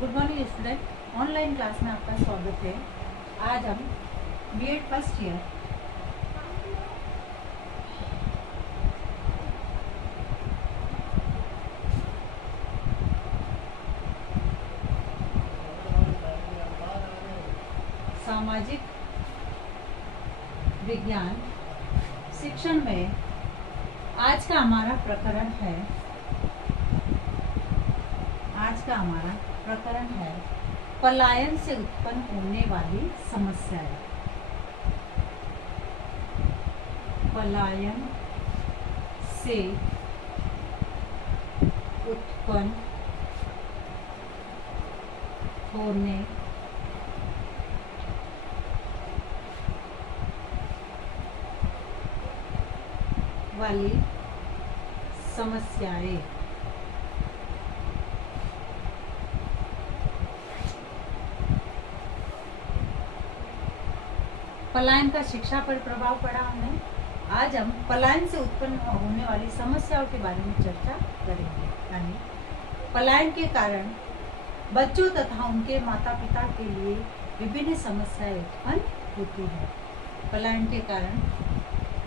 Good morning student, online class में आपका स्वागत है। आज हम बीएड फर्स्ट ईयर सामाजिक विज्ञान शिक्षण में आज का हमारा प्रकरण है पलायन से उत्पन्न होने वाली समस्याएं। पलायन से उत्पन्न होने वाली समस्याएं। पलायन का शिक्षा पर प्रभाव पड़ा हमें। आज हम पलायन से उत्पन्न होने वाली समस्याओं के बारे में चर्चा करेंगे। यानी पलायन के कारण बच्चों तथा उनके माता पिता के लिए विभिन्न समस्याएं उत्पन्न होती है। पलायन के कारण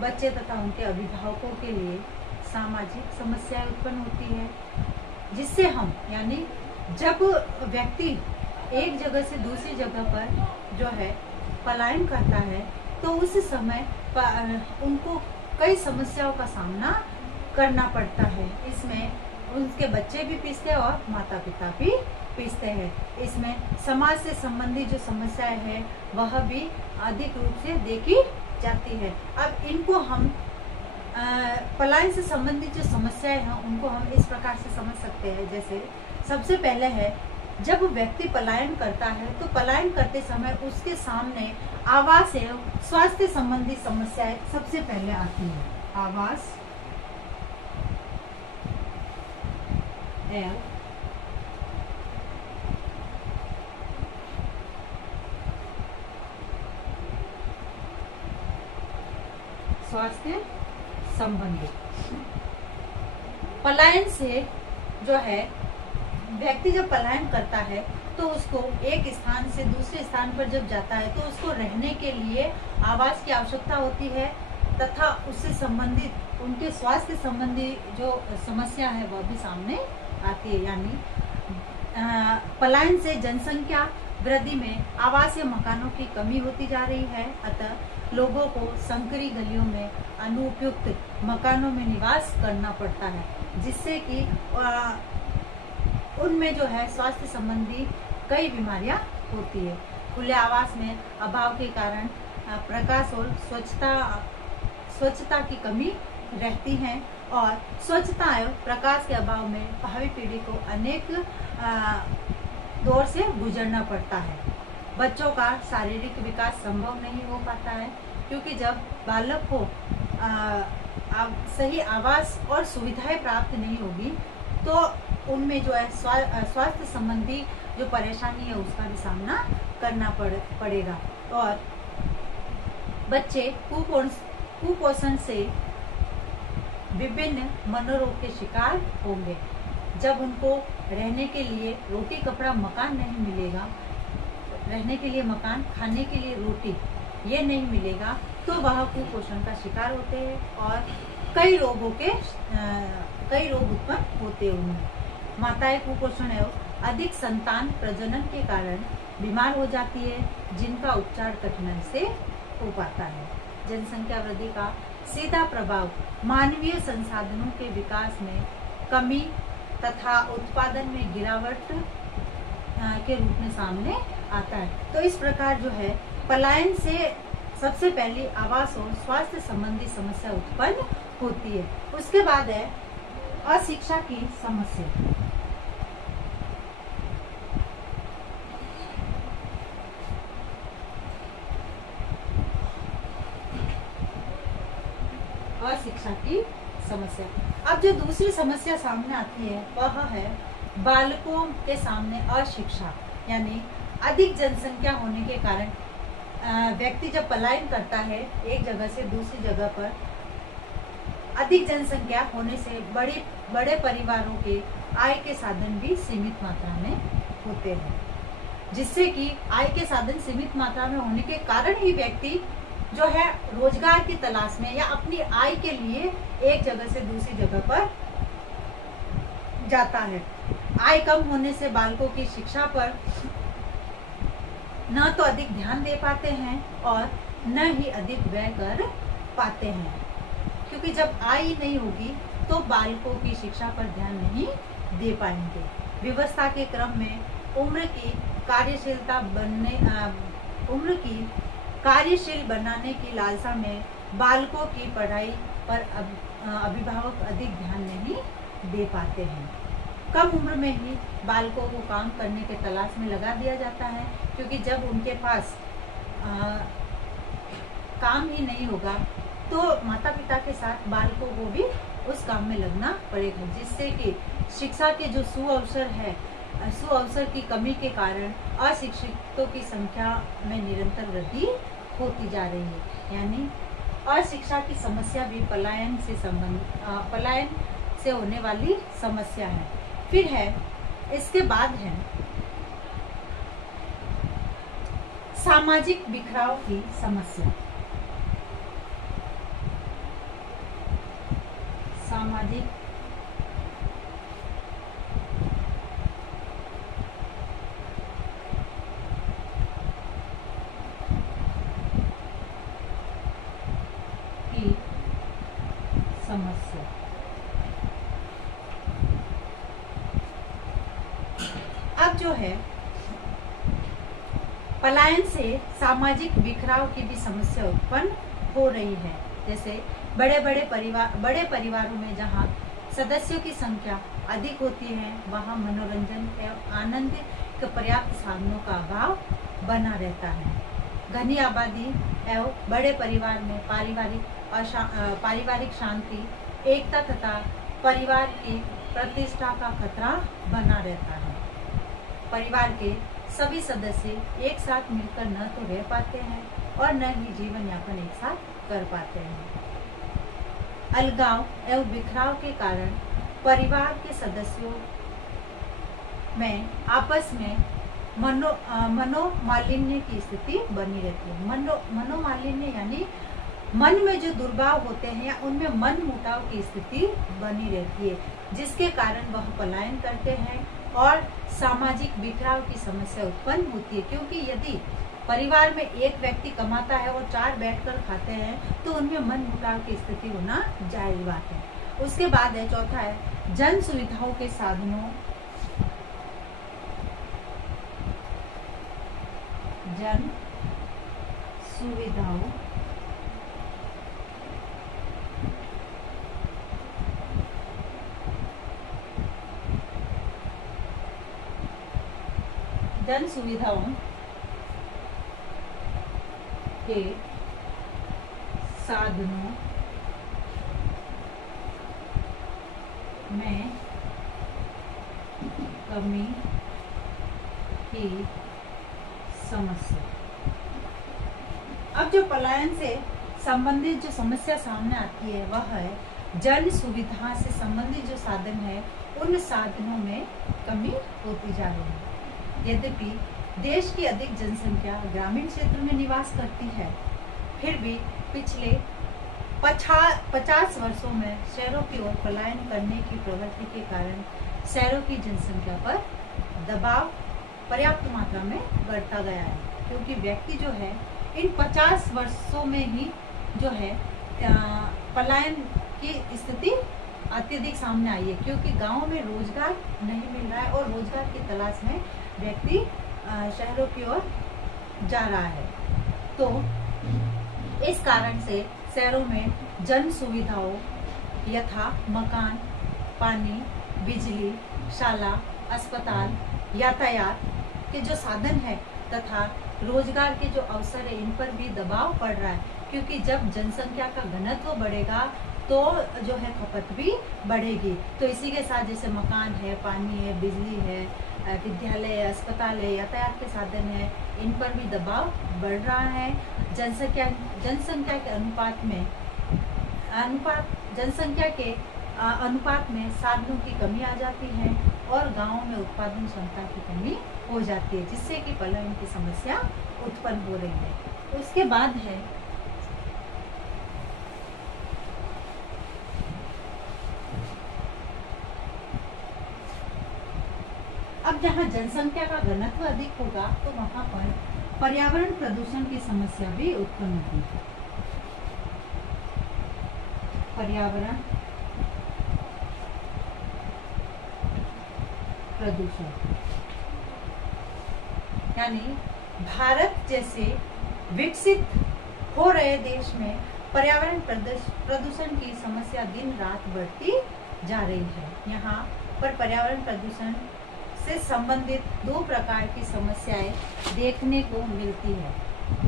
बच्चे तथा उनके अभिभावकों के लिए सामाजिक समस्याएं उत्पन्न होती है, जिससे हम यानी जब व्यक्ति एक जगह से दूसरी जगह पर जो है पलायन करता है तो उस समय उनको कई समस्याओं का सामना करना पड़ता है। इसमें उनके बच्चे भी पिसते हैं और माता पिता भी पिसते हैं। इसमें समाज से संबंधित जो समस्याएं हैं वह भी अधिक रूप से देखी जाती है। अब इनको हम पलायन से संबंधित जो समस्याएं हैं उनको हम इस प्रकार से समझ सकते हैं। जैसे सबसे पहले है, जब व्यक्ति पलायन करता है तो पलायन करते समय उसके सामने आवास एवं स्वास्थ्य संबंधी समस्याएं सबसे पहले आती है। आवास एवं स्वास्थ्य संबंधी। पलायन से जो है व्यक्ति जब पलायन करता है तो उसको एक स्थान से दूसरे स्थान पर जब जाता है तो उसको रहने के लिए आवास की आवश्यकता होती है तथा उससे संबंधित उनके स्वास्थ्य संबंधी जो समस्या है वह भी सामने आती है। यानी पलायन से जनसंख्या वृद्धि में आवासीय मकानों की कमी होती जा रही है। अतः लोगों को संकरी गलियों में अनुपयुक्त मकानों में निवास करना पड़ता है, जिससे कि उनमें जो है स्वास्थ्य संबंधी कई बीमारियां होती है। खुले आवास में अभाव के कारण प्रकाश और स्वच्छता की कमी रहती है और स्वच्छता एवं प्रकाश के अभाव में भावी पीढ़ी को अनेक दौर से गुजरना पड़ता है। बच्चों का शारीरिक विकास संभव नहीं हो पाता है, क्योंकि जब बालक को सही आवास और सुविधाएं प्राप्त नहीं होगी तो उनमें जो है स्वास्थ्य संबंधी जो परेशानी है उसका भी सामना करना पड़ेगा। और बच्चे कुपोषण से विभिन्न मनोरोग के शिकार होंगे। जब उनको रहने के लिए रोटी कपड़ा मकान नहीं मिलेगा, रहने के लिए मकान, खाने के लिए रोटी ये नहीं मिलेगा तो वह कुपोषण का शिकार होते हैं और कई रोग उत्पन्न होते हैं उनमें। माताएं कुपोषण एवं अधिक संतान प्रजनन के कारण बीमार हो जाती है, जिनका उपचार कठिनाई से हो पाता है। जनसंख्या वृद्धि का सीधा प्रभाव मानवीय संसाधनों के विकास में कमी तथा उत्पादन में गिरावट के रूप में सामने आता है। तो इस प्रकार जो है पलायन से सबसे पहले आवास और स्वास्थ्य संबंधी समस्या उत्पन्न होती है। उसके बाद है अशिक्षा की समस्या। अशिक्षा की समस्या। अब जो दूसरी समस्या सामने आती है वह है बालकों के सामने अशिक्षा। यानी अधिक जनसंख्या होने के कारण व्यक्ति जब पलायन करता है एक जगह से दूसरी जगह पर, अधिक जनसंख्या होने से बड़े परिवारों के आय के साधन भी सीमित मात्रा में होते हैं, जिससे कि आय के साधन सीमित मात्रा में होने के कारण ही व्यक्ति जो है रोजगार की तलाश में या अपनी आय के लिए एक जगह से दूसरी जगह पर जाता है। आय कम होने से बालकों की शिक्षा पर न तो अधिक ध्यान दे पाते हैं और न ही अधिक व्यय कर पाते हैं, क्योंकि जब आय ही नहीं होगी तो बालकों की शिक्षा पर ध्यान नहीं दे पाएंगे। व्यवस्था के क्रम में उम्र की कार्यशील बनाने की लालसा में बालकों की पढ़ाई पर अभिभावक अधिक ध्यान नहीं दे पाते हैं। कम उम्र में ही बालकों को काम करने के तलाश में लगा दिया जाता है, क्योंकि जब उनके पास काम ही नहीं होगा तो माता पिता के साथ बालकों को भी उस काम में लगना पड़ेगा, जिससे कि शिक्षा के जो सुअवसर की कमी के कारण अशिक्षितों की संख्या में निरंतर वृद्धि होती जा रही है। यानी अशिक्षा की समस्या भी पलायन से होने वाली समस्या है। फिर है, इसके बाद है सामाजिक बिखराव की समस्या। सामाजिक की समस्या। अब जो है पलायन से सामाजिक बिखराव की भी समस्या उत्पन्न हो रही है। जैसे बड़े परिवारों में जहाँ सदस्यों की संख्या अधिक होती है, वहाँ मनोरंजन एवं आनंद के पर्याप्त साधनों का अभाव बना रहता है। घनी आबादी एवं बड़े परिवार में पारिवारिक शांति, एकता तथा परिवार की प्रतिष्ठा का खतरा बना रहता है। परिवार के सभी सदस्य एक साथ मिलकर न तो रह पाते हैं और न ही जीवन यापन एक साथ कर पाते हैं। अलगाव एवं बिखराव के कारण परिवार के सदस्यों में आपस में मनोमालिन्य की स्थिति बनी रहती है। मनोमालिन्य यानी मन में जो दुर्भाव होते हैं या उनमें मन मुटाव की स्थिति बनी रहती है, जिसके कारण वह पलायन करते हैं और सामाजिक बिखराव की समस्या उत्पन्न होती है। क्योंकि यदि परिवार में एक व्यक्ति कमाता है और 4 बैठकर खाते हैं तो उनमें मन मुटाव की स्थिति होना जायज बात है। उसके बाद है चौथा है जन सुविधाओं के साधनों जन सुविधाओं के साधनों में कमी की समस्या। अब जो पलायन से संबंधित जो समस्या सामने आती है वह है जन सुविधा से संबंधित जो साधन है उन साधनों में कमी होती जा रही है। यद्यपि देश की अधिक जनसंख्या ग्रामीण क्षेत्र में निवास करती है, फिर भी पिछले 50 वर्षों में शहरों की ओर पलायन करने की प्रवृत्ति के कारण शहरों की जनसंख्या पर दबाव पर्याप्त मात्रा में बढ़ता गया है। क्योंकि व्यक्ति जो है इन 50 वर्षों में ही जो है पलायन की स्थिति अत्यधिक सामने आई है, क्योंकि गांव में रोजगार नहीं मिल रहा है और रोजगार की तलाश में व्यक्ति शहरों की ओर जा रहा है। तो इस कारण से शहरों में जन सुविधाओं यथा मकान, पानी, बिजली, शाला, अस्पताल, यातायात के जो साधन है तथा रोजगार के जो अवसर है इन पर भी दबाव पड़ रहा है। क्योंकि जब जनसंख्या का घनत्व बढ़ेगा तो जो है खपत भी बढ़ेगी। तो इसी के साथ जैसे मकान है, पानी है, बिजली है, विद्यालय, अस्पताल है, यातायात के साधन है, इन पर भी दबाव बढ़ रहा है। जनसंख्या के जनसंख्या के अनुपात में साधनों की कमी आ जाती है और गांवों में उत्पादन क्षमता की कमी हो जाती है, जिससे कि पलायन की समस्या उत्पन्न हो रही है। उसके बाद है अब जहाँ जनसंख्या का घनत्व अधिक होगा तो वहां पर पर्यावरण प्रदूषण की समस्या भी उत्पन्न होती है। पर्यावरण प्रदूषण यानी भारत जैसे विकसित हो रहे देश में पर्यावरण प्रदूषण की समस्या दिन रात बढ़ती जा रही है। यहाँ पर पर्यावरण प्रदूषण से संबंधित दो प्रकार की समस्याएं देखने को मिलती है,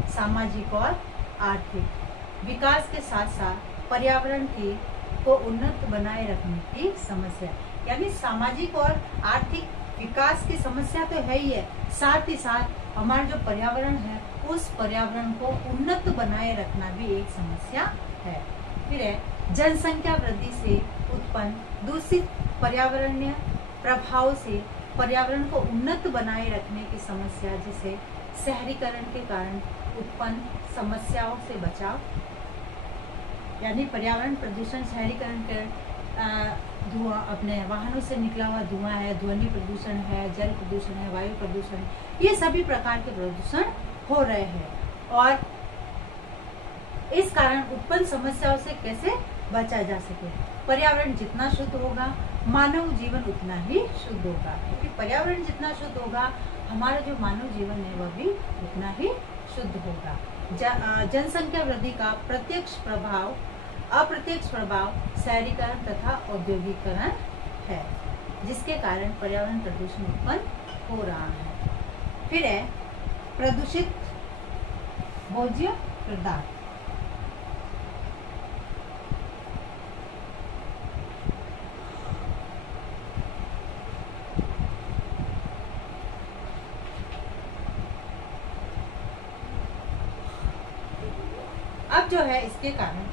सामाजिक और आर्थिक। विकास के साथ साथ पर्यावरण को उन्नत बनाए रखने की समस्या, यानी सामाजिक और आर्थिक विकास की समस्या तो है ही है, साथ ही साथ हमारा जो पर्यावरण है उस पर्यावरण को उन्नत बनाए रखना भी एक समस्या है। फिर है जनसंख्या वृद्धि से उत्पन्न दूषित पर्यावरणीय प्रभाव से पर्यावरण को उन्नत बनाए रखने की समस्या, जिसे शहरीकरण के कारण उत्पन्न समस्याओं से बचाव, यानी पर्यावरण प्रदूषण शहरीकरण के धुआं, अपने वाहनों से निकला हुआ धुआं है, ध्वनि प्रदूषण है, जल प्रदूषण है, वायु प्रदूषण, ये सभी प्रकार के प्रदूषण हो रहे हैं और इस कारण उत्पन्न समस्याओं से कैसे बचा जा सके। पर्यावरण जितना शुद्ध होगा मानव जीवन उतना ही शुद्ध होगा, क्योंकि पर्यावरण जितना शुद्ध होगा हमारा जो मानव जीवन है वह भी उतना ही शुद्ध होगा। जनसंख्या वृद्धि का प्रत्यक्ष प्रभाव अप्रत्यक्ष प्रभाव शहरीकरण तथा औद्योगिकरण है, जिसके कारण पर्यावरण प्रदूषण उत्पन्न हो रहा है। फिर है प्रदूषित भोज्य पदार्थ। अब जो है इसके कारण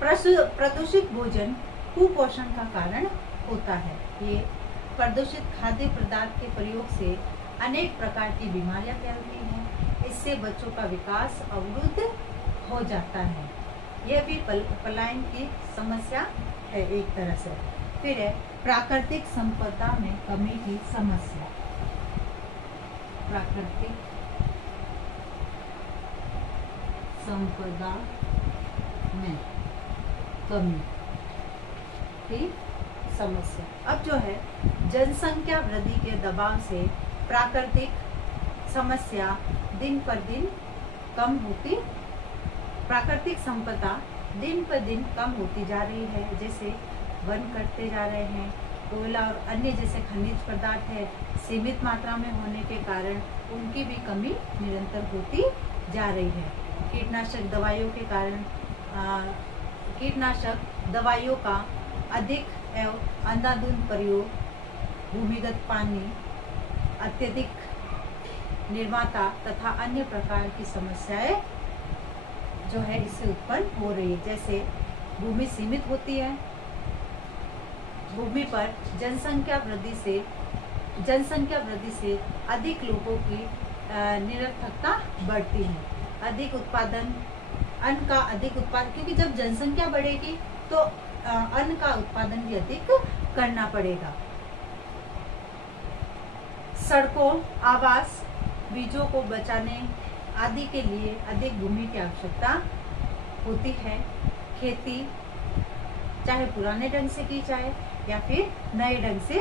प्रदूषित भोजन कुपोषण का कारण होता है। ये प्रदूषित खाद्य पदार्थ के प्रयोग से अनेक प्रकार की बीमारियां फैलती हैं। इससे बच्चों का विकास अवरुद्ध हो जाता है। यह भी पलायन की समस्या है एक तरह से। फिर है प्राकृतिक संपदा में कमी की समस्या। प्राकृतिक संपदा में कमी की समस्या। अब जो है जनसंख्या वृद्धि के दबाव से प्राकृतिक समस्या दिन पर दिन कम होती, प्राकृतिक संपदा दिन पर दिन कम होती जा रही है। जैसे वन कटते जा रहे हैं, कोयला और अन्य जैसे खनिज पदार्थ है सीमित मात्रा में होने के कारण उनकी भी कमी निरंतर होती जा रही है। कीटनाशक दवाइयों के कारण कीटनाशक दवाइयों का अधिक एवं अंधाधुंध प्रयोग, भूमिगत पानी, अत्यधिक निर्माता तथा अन्य प्रकार की समस्याएं जो है इससे उत्पन्न हो रही है। जैसे भूमि सीमित होती है, भूमि पर जनसंख्या वृद्धि से अधिक लोगों की निरर्थकता बढ़ती है। अधिक उत्पादन, अन्न का अधिक उत्पादन, क्योंकि जब जनसंख्या बढ़ेगी तो अन्न का उत्पादन भी अधिक करना पड़ेगा। सड़कों, आवास, बीजों को बचाने आदि के लिए अधिक भूमि की आवश्यकता होती है। खेती चाहे पुराने ढंग से की जाए या फिर नए ढंग से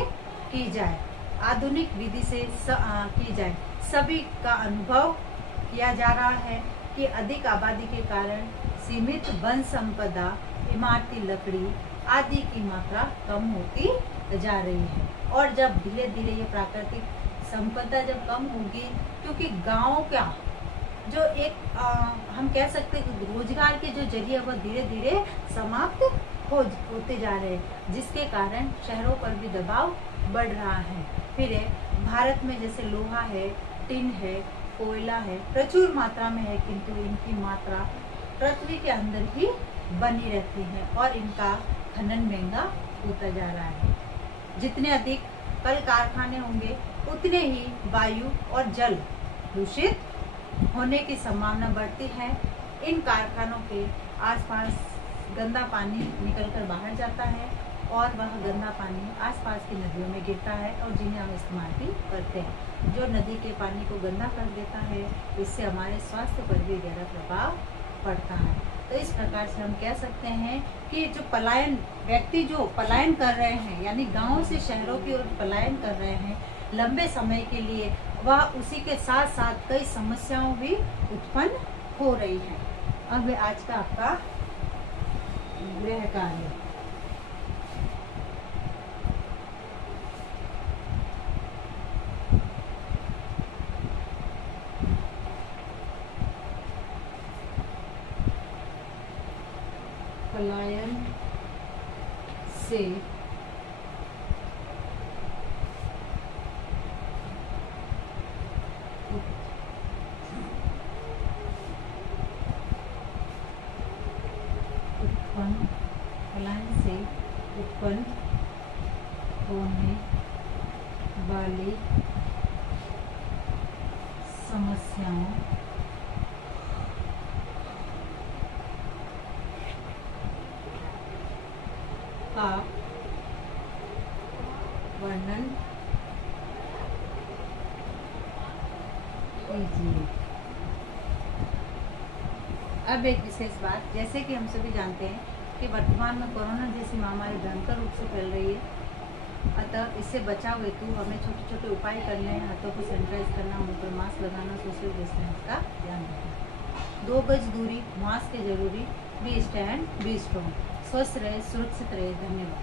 की जाए, आधुनिक विधि से की जाए, सभी का अनुभव किया जा रहा है कि अधिक आबादी के कारण सीमित वन संपदा, इमारती लकड़ी आदि की मात्रा कम होती जा रही है। और जब धीरे धीरे ये प्राकृतिक संपदा जब कम होगी, क्योंकि गांव का जो एक हम कह सकते हैं कि रोजगार के जो जरिए वह धीरे धीरे समाप्त होते जा रहे हैं, जिसके कारण शहरों पर भी दबाव बढ़ रहा है। फिर भारत में जैसे लोहा है, टिन है, कोयला है, प्रचुर मात्रा में है, किंतु इनकी मात्रा पृथ्वी के अंदर ही बनी रहती है और इनका खनन महंगा होता जा रहा है। जितने अधिक कल कारखाने होंगे उतने ही वायु और जल दूषित होने की संभावना बढ़ती है। इन कारखानों के आसपास गंदा पानी निकलकर बाहर जाता है और वह गंदा पानी आसपास की नदियों में गिरता है और जिन्हें हम इस्तेमाल भी करते हैं, जो नदी के पानी को गंदा कर देता है। इससे हमारे स्वास्थ्य पर भी गहरा प्रभाव पड़ता है। तो इस प्रकार से हम कह सकते हैं कि जो व्यक्ति जो पलायन कर रहे हैं, यानी गाँव से शहरों की ओर पलायन कर रहे हैं लंबे समय के लिए, वह उसी के साथ साथ कई समस्याओं भी उत्पन्न हो रही हैं। अब आज का आपका गृह कार्य, पलायन से उत्पन्न होने वाली समस्याओं का वर्णन कीजिए। अब एक विशेष बात, जैसे कि हम सभी जानते हैं कि वर्तमान में कोरोना जैसी महामारी भयंकर रूप से फैल रही है। अतः इससे बचाव हेतु हमें छोटे छोटे उपाय करने हैं। हाथों को सैनिटाइज करना, मुंह पर मास्क लगाना, सोशल डिस्टेंस का ध्यान रखना, 2 गज दूरी, मास्क है जरूरी, बी स्टैंड बी स्ट्रॉन्ग। स्वस्थ रहे, सुरक्षित रहे। धन्यवाद।